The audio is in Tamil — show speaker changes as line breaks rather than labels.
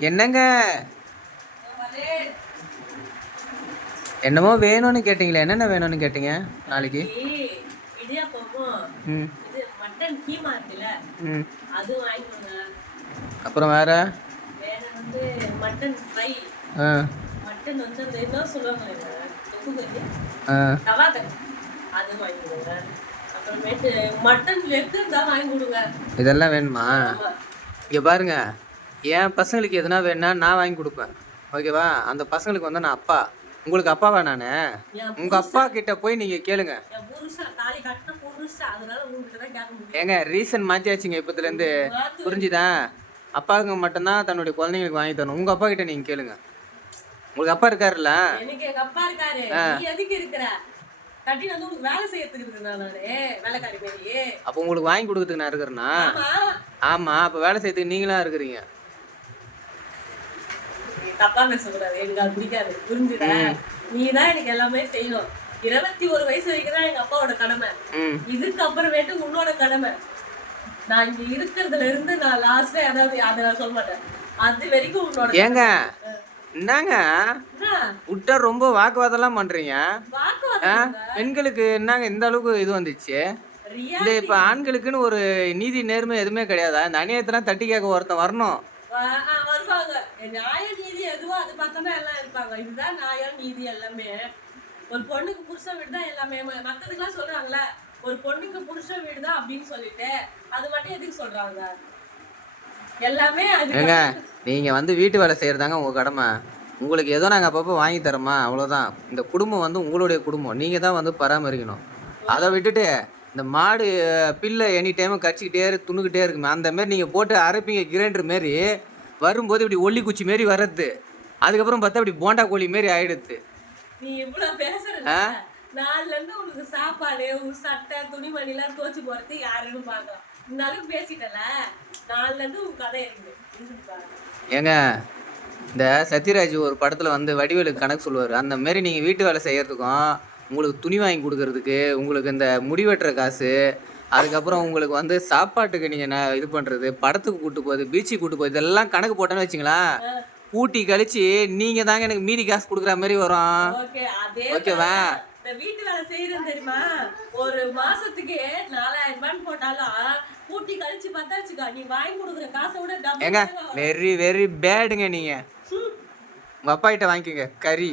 என்னங்க? என்னமோ வேணும்னு கேட்டீங்களே என்னென்ன வேணும்னு கேட்டீங்க நாளைக்கு? அப்புறம் வேற? இதெல்லாம் வேணுமா. இங்கே பாருங்க. என் பசங்களுக்கு எதுனா வேணும்னா நான் வாங்கி கொடுப்பேன். ஓகேவா? அந்த பசங்களுக்கு வந்து நான் அப்பா. உங்களுக்கு அப்பாவா நான்?
என்
உங்கள் அப்பா கிட்ட போய் நீங்கள் கேளுங்க. ஏங்க ரீசன் மாற்றியாச்சுங்க இப்போத்துலேருந்து.
மாத்து.
புரிஞ்சுதா? அப்பாவுக்கு மட்டும்தான் தன்னுடைய குழந்தைங்களுக்கு வாங்கி தரணும். உங்கள் அப்பா கிட்ட நீங்கள் கேளுங்க. உங்களுக்கு அப்பா இருக்காருல்ல?
அப்பா
உங்களுக்கு வாங்கி கொடுக்கறதுக்கு நான் இருக்கிறேன்னா
ஆமா.
ஆமாம் அப்போ வேலை செய்யறதுக்கு நீங்களா இருக்கிறீங்க?
தப்பா பேசக்கூடாது எனக்கு அது பிடிக்காது. புரிஞ்சுத? நீ தான் எனக்கு எல்லாமே செய்யணும். இருபத்தி ஒரு வயசு வரைக்கும் தான் எங்க அப்பாவோட கடமை.
ம்.
இதுக்கு அப்புறமேட்டு உன்னோட கடமை. நான் இங்க இருக்கிறதுல இருந்து நான் லாஸ்டா அதாவது அதை நான் சொல்ல மாட்டேன். அது வரைக்கும் உன்னோட
ஏங்க என்னங்க
என்ன?
விட்டா ரொம்ப வாக்குவாதம்லாம்
வாக்குவாதம்
பெண்களுக்கு என்னங்க இந்த அளவுக்கு இது வந்துச்சு. இந்த இப்போ ஆண்களுக்குன்னு ஒரு நீதி நேர்மை எதுவுமே கிடையாதா? இந்த அநியாயத்தெல்லாம் தட்டி கேட்க ஒருத்தன் வரணும்.
இருப்பாங்க. நியாய நீதி எதுவோ அது பக்கமே எல்லாம் இருப்பாங்க. இதுதான் நியாயம் நீதி எல்லாமே. ஒரு பொண்ணுக்கு புருஷன் வீடு தான் எல்லாமே. ம- மத்ததுக்கெல்லாம் சொல்றாங்கல்ல ஒரு பொண்ணுக்கு புருஷன் வீடு தான் அப்படின்னு சொல்லிட்டு அது மட்டும் எதுக்கு சொல்றாங்க? எல்லாமே அது
ஏங்க நீங்கள் வந்து வீட்டு வேலை செய்யறதாங்க உங்க கடமை. உங்களுக்கு ஏதோ நாங்கள் அப்பப்போ வாங்கி தரோமா? அவ்வளோதான் இந்த குடும்பம் வந்து உங்களுடைய குடும்பம். நீங்கள் தான் வந்து பராமரிக்கணும். அதை விட்டுட்டு இந்த மாடு பில்லை எனி டைமும் கடிச்சிக்கிட்டே துணுக்கிட்டே இருக்குமே. அந்த மாரி நீங்கள் போட்டு அரைப்பீங்க கிரைண்டர் மாரி வரும்போது இப்படி ஒல்லி குச்சி மாரி வர்றது. அதுக்கப்புறம் பார்த்தா இப்படி போண்டா கோழி மாரி ஆயிடுது
நீ இவ்வளவு பேசுற நாலுல இருந்து உனக்கு சாப்பாடு சட்டை துணிமணி எல்லாம் தோச்சு போறது யாருன்னு இந்த அளவுக்கு பேசிட்டல. நாலுல இருந்து உன் கதை இருக்கு இருந்துட்டு பாரு.
ஏங்க இந்த சத்யராஜ் ஒரு படத்தில் வந்து வடிவேலுக்கு கணக்கு சொல்லுவார். அந்த மாரி நீங்கள் வீட்டு வேலை செய்யறதுக்கும் உங்களுக்கு துணி வாங்கி கொடுக்கறதுக்கு உங்களுக்கு இந்த முடி வெட்டுற காசு அதுக்கப்புறம் உங்களுக்கு வந்து சாப்பாட்டுக்கு நீங்கள் இது பண்ணுறது படத்துக்கு கூட்டு போகுது பீச்சுக்கு கூட்டு போகுது இதெல்லாம் கணக்கு போட்டேன்னு வச்சுங்களேன். கூட்டி கழிச்சு நீங்கள் தாங்க எனக்கு மீதி காசு கொடுக்குற மாதிரி வரும். ஓகேவா?
இந்த வீட்டு வேலை செய்யறது தெரியுமா? ஒரு மாசத்துக்கு நாலாயிரம் ரூபாய் போட்டாலும் கூட்டி கழிச்சு பார்த்தா வச்சுக்கோ நீ வாங்கி கொடுக்குற காசை விட
ஏங்க
டபுள்
வெரி வெரி பேடுங்க அப்பா கிட்ட வாங்கிக்கோங்க கறி.